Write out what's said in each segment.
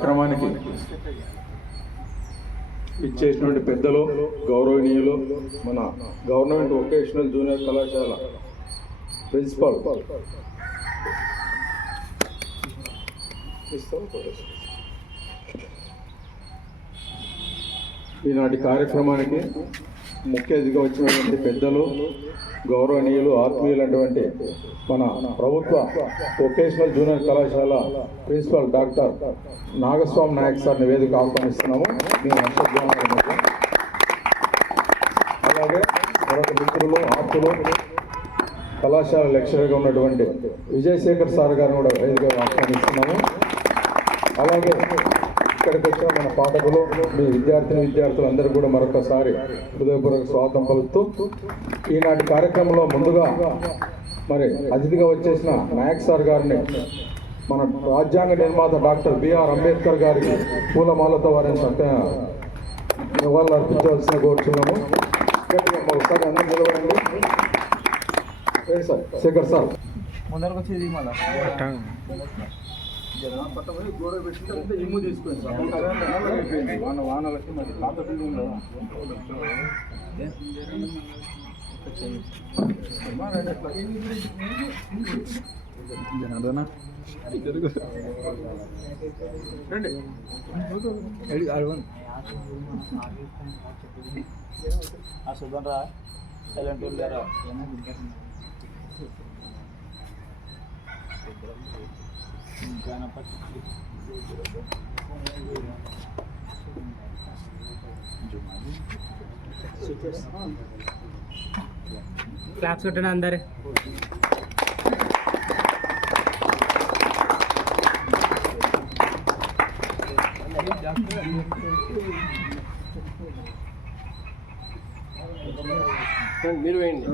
కార్యక్రమానికి ఇచ్చేసినటువంటి పెద్దలు, గౌరవనీయులు, మన గవర్నమెంట్ వొకేషనల్ జూనియర్ కళాశాల ప్రిన్సిపాల్ ఈనాటి కార్యక్రమానికి ముఖ్య అతిథిగా వచ్చినటువంటి పెద్దలు, గౌరవనీయులు, ఆత్మీయులైనటువంటి మన ప్రభుత్వ వొకేషనల్ జూనియర్ కళాశాల ప్రిన్సిపాల్ డాక్టర్ నాగస్వామి నాయక్ సార్ని వేదిక ఆహ్వానిస్తున్నాము. అలాగే మరొక మిత్రులు, ఆప్తులు, కళాశాల లెక్చరర్గా ఉన్నటువంటి విజయశేఖర్ సార్ గారిని కూడా వేదిక ఆహ్వానిస్తున్నాము. అలాగే ఇక్కడికి వచ్చిన మన పాఠకులు, మీ విద్యార్థులందరూ కూడా మరొకసారి హృదయపూర్వక స్వాగతం పలుకుతూ ఈనాటి కార్యక్రమంలో ముందుగా మరి అతిథిగా వచ్చేసిన నాయక్ సార్ గారిని మన రాజ్యాంగ నిర్మాత డాక్టర్ బిఆర్ అంబేద్కర్ గారికి పూలమాలతో వారిని నివాళులు అర్పించవలసిన కోరుచున్నాము. ఒకసారి అందరూ నిలబడండి. సార్ శేఖర్ సార్ ముందరకు వచ్చేది మళ్ళీ గోడ పెట్టి ఇమ్ము తీసుకుంది వానలకి మరి పాత సుధన్ రా సైలెంట్ లేరా క్లాప్స్ కొట్టండి అందరే. మీరు వేయండి.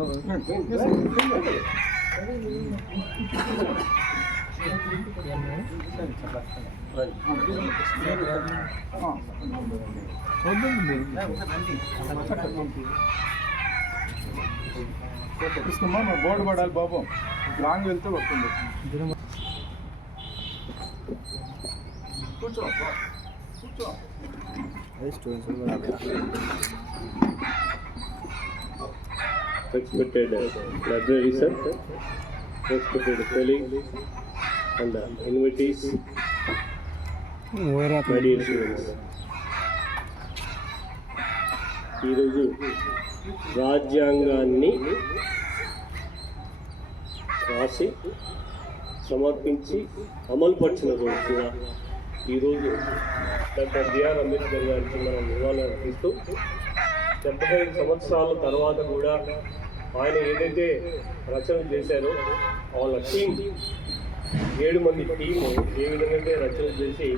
ఇస్తామా బోర్డు పడాలి బాబు, లాంగ్ వెళ్తే వస్తుంది. కూర్చో కూర్చో. Respected library sir, respected colleagues and invitees, my dear students. ఈరోజు రాజ్యాంగాన్ని రాసి సమర్పించి అమలుపరిచిన రోజున ఈరోజు డాక్టర్ బిఆర్ అంబేద్కర్ గారికి మనం నివాళులు అర్పిస్తూ 75 సంవత్సరాల తర్వాత కూడా ఆయన ఏదైతే రచన చేశారో వాళ్ళ టీం 7 మంది టీము ఏ విధంగా రచన చేసి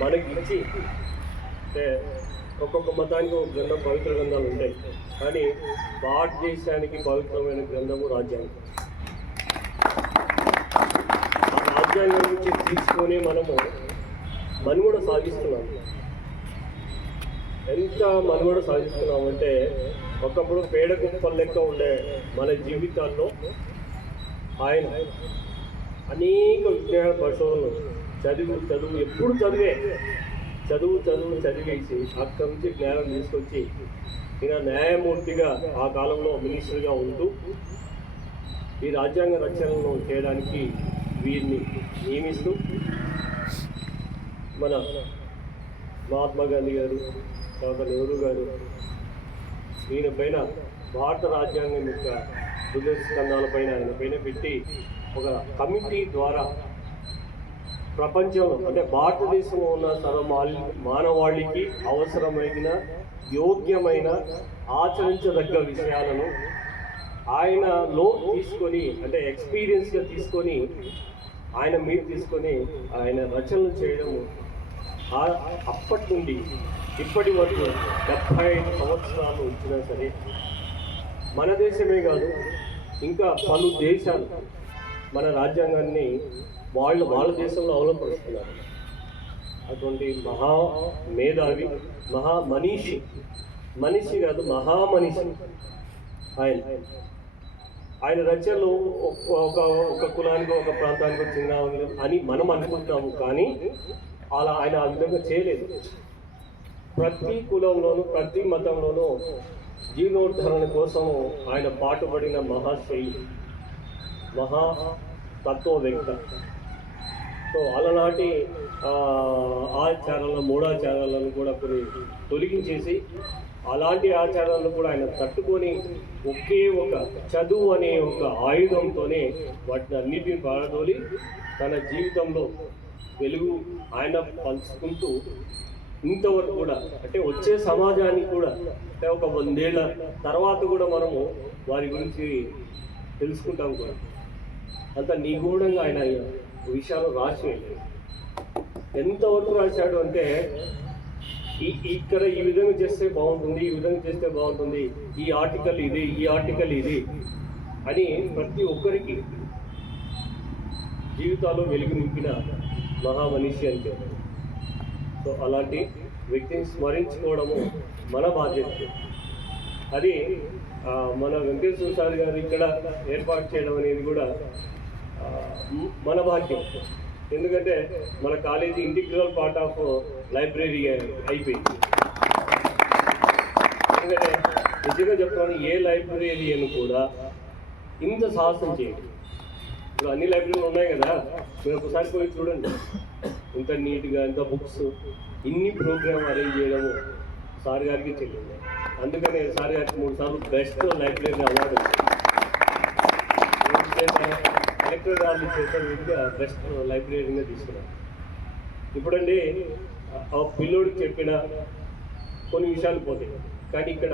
మనకి ఇచ్చి, అంటే ఒక్కొక్క మతానికి ఒక గ్రంథం, పవిత్ర గ్రంథాలు ఉంటాయి, కానీ భారతదేశానికి పవిత్రమైన గ్రంథము రాజ్యాంగం. ఆ రాజ్యాంగం నుంచి తీసుకొని మనము మనుగడ సాగిస్తున్నాము. ఎంత మనుగడ సాగిస్తున్నామంటే ఒకప్పుడు పేడ కుప్పల లెక్క ఉండే మన జీవితాల్లో ఆయన అనేక విజ్ఞాన పరిశోధనలు ఎప్పుడు చదివేసి అక్కడి నుంచి జ్ఞానం తీసుకొచ్చి ఈయన న్యాయమూర్తిగా ఆ కాలంలో మినిస్టర్గా ఉంటూ ఈ రాజ్యాంగ రచనలను చేయడానికి వీరిని నియమిస్తూ మన మహాత్మా గాంధీ గారు, తర్వాత నెహ్రూ గారు ఈయన పైన భారత రాజ్యాంగం యొక్క హృదయ స్కంధాలపైన ఆయన పైన పెట్టి ఒక కమిటీ ద్వారా ప్రపంచంలో, అంటే భారతదేశంలో ఉన్న మానవాళికి అవసరమైన యోగ్యమైన ఆచరించదగ్గ విషయాలను ఆయనలో తీసుకొని, అంటే ఎక్స్పీరియన్స్గా తీసుకొని ఆయన మీద తీసుకొని ఆయన రచనలు చేయడము అప్పటి నుండి ఇప్పటి వరకు 75 సంవత్సరాలు వచ్చినా సరే మన దేశమే కాదు ఇంకా పలు దేశాలు మన రాజ్యాంగాన్ని వాళ్ళ దేశంలో అవలంబిస్తున్నారు. అటువంటి మహామేధావి, మనిషి కాదు మహామనిషి ఆయన రచనలు ఒక కులానికి, ఒక ప్రాంతానికి చెందిన అని మనం అనుకుంటాము, కానీ అలా ఆయన ఆ విధంగా చేయలేదు. ప్రతి కులంలోనూ ప్రతి మతంలోనూ జీవనోద్ధరణ కోసం ఆయన పాటుపడిన మహాశైలి, మహా తత్వవేత్త. సో అలనాటి ఆచారాలను, మూఢాచారాలను కూడా కొన్ని తొలగించేసి అలాంటి ఆచారాలను కూడా ఆయన తట్టుకొని ఒకే ఒక చదువు అనే ఒక ఆయుధంతోనే వాటిని అన్నిటిని పారదోలి తన జీవితంలో వెలుగు ఆయన పంచుకుంటూ ఇంతవరకు కూడా, అంటే వచ్చే సమాజానికి కూడా, అంటే ఒక 100 ఏళ్ళ తర్వాత కూడా మనము వారి గురించి తెలుసుకుంటాం కూడా. అంత నిగూఢంగా ఆయన విషయాలు రాసి వెళ్ళాడు. ఎంతవరకు రాశాడు అంటే ఇక్కడ ఈ విధంగా చేస్తే బాగుంటుంది, ఈ విధంగా చేస్తే బాగుంటుంది, ఈ ఆర్టికల్ ఇది, ఈ ఆర్టికల్ ఇది అని ప్రతి ఒక్కరికి జీవితాల్లో వెలుగు నింపిన మహామనిషి అని చెప్పారు. సో అలాంటి వ్యక్తిని స్మరించుకోవడము మన బాధ్యత. అది మన వెంకటేశ్వర సార్ గారు ఇక్కడ ఏర్పాటు చేయడం అనేది కూడా మన భాగ్యం. ఎందుకంటే మన college integral part of library అయిపోయింది. ఎందుకంటే నిజంగా చెప్తాను, ఏ లైబ్రరీని కూడా ఇంత సాహసం చేయండి. ఇప్పుడు అన్ని లైబ్రరీలు ఉన్నాయి కదా, మీరు ఒకసారి పోయి చూడండి. ఇంత నీట్గా, ఇంత బుక్స్, ఇన్ని ప్రోగ్రామ్ అరేంజ్ చేయడము సార్ గారికి చెల్లింది. అందుకనే సార్ గారికి 3 సార్లు బెస్ట్ లైబ్రరీ అవార్డు కలెక్టర్ గారి చేత బెస్ట్ లైబ్రరీగా తీసుకున్నాను. ఇప్పుడండి ఆ పిల్లోడికి చెప్పిన కొన్ని విషయాలు పోతాయి, కానీ ఇక్కడ